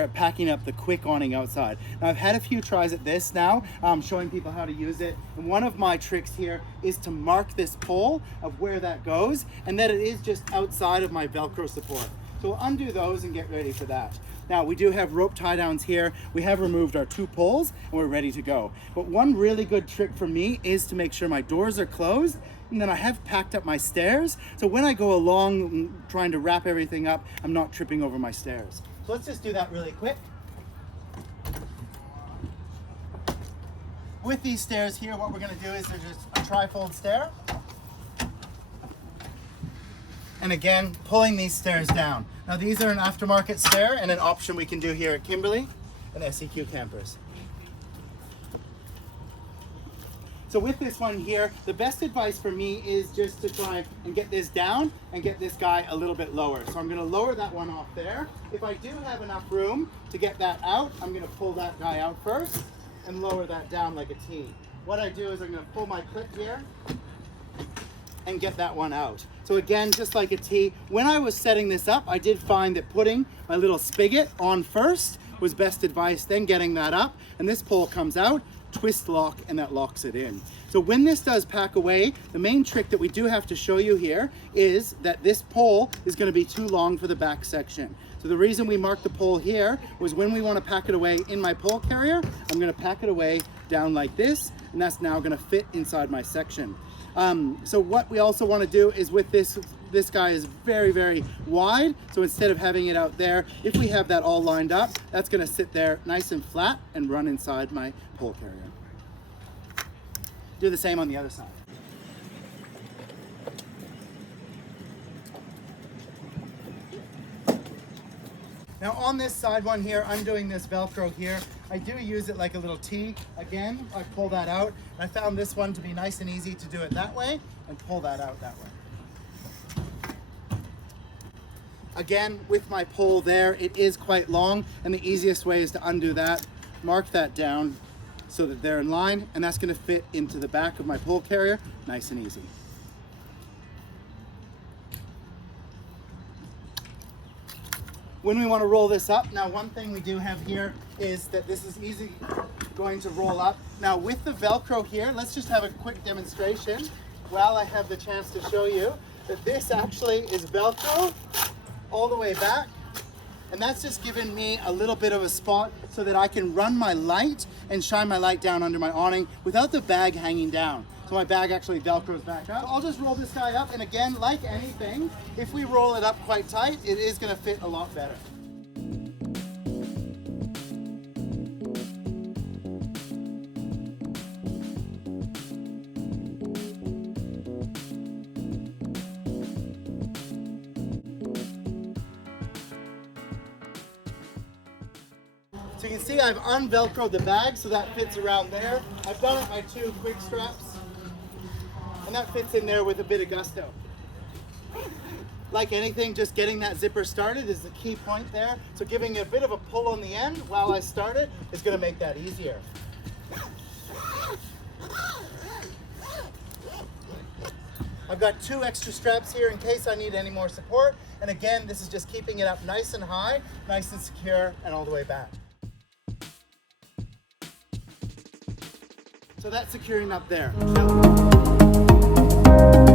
here at packing up the Kwik Awning outside. Now I've had a few tries at this now, showing people how to use it. And one of my tricks here is to mark this pole of where that goes and that it is just outside of my Velcro support. So we'll undo those and get ready for that. Now we do have rope tie downs here. We have removed our 2 poles and we're ready to go. But one really good trick for me is to make sure my doors are closed, and then I have packed up my stairs. So when I go along trying to wrap everything up, I'm not tripping over my stairs. So let's just do that really quick. With these stairs here, what we're gonna do is there's just a tri-fold stair. And again, pulling these stairs down. Now these are an aftermarket stair and an option we can do here at Kimberley and SEQ campers. So with this one here, the best advice for me is just to try and get this down and get this guy a little bit lower. So I'm gonna lower that one off there. If I do have enough room to get that out, I'm gonna pull that guy out first and lower that down like a T. What I do is I'm gonna pull my clip here and get that one out. So again, just like a T, when I was setting this up, I did find that putting my little spigot on first was best advice, then getting that up, and this pole comes out, twist lock, and that locks it in. So when this does pack away, the main trick that we do have to show you here is that this pole is going to be too long for the back section. So the reason we marked the pole here was when we want to pack it away in my pole carrier, I'm going to pack it away down like this, and that's now going to fit inside my section. So what we also want to do is with this guy is very, very wide. So instead of having it out there, if we have that all lined up, that's going to sit there nice and flat and run inside my pole carrier. Do the same on the other side. Now on this side one here, I'm doing this Velcro here. I do use it like a little T. Again, I pull that out. I found this one to be nice and easy to do it that way and pull that out that way. Again, with my pole there, it is quite long, and the easiest way is to undo that, mark that down so that they're in line, and that's going to fit into the back of my pole carrier, nice and easy. When we want to roll this up, now one thing we do have here is that this is easy going to roll up. Now with the Velcro here, let's just have a quick demonstration while I have the chance to show you that this actually is Velcro all the way back. And that's just given me a little bit of a spot so that I can run my light and shine my light down under my awning without the bag hanging down. So my bag actually Velcros back up. So I'll just roll this guy up, and again, like anything, if we roll it up quite tight, it is gonna fit a lot better. So you can see I've unvelcroed the bag so that fits around there. I've done it my 2 quick straps, and that fits in there with a bit of gusto. Like anything, just getting that zipper started is the key point there. So giving it a bit of a pull on the end while I start it is going to make that easier. I've got 2 extra straps here in case I need any more support. And again, this is just keeping it up nice and high, nice and secure, and all the way back. So that's securing up there. Now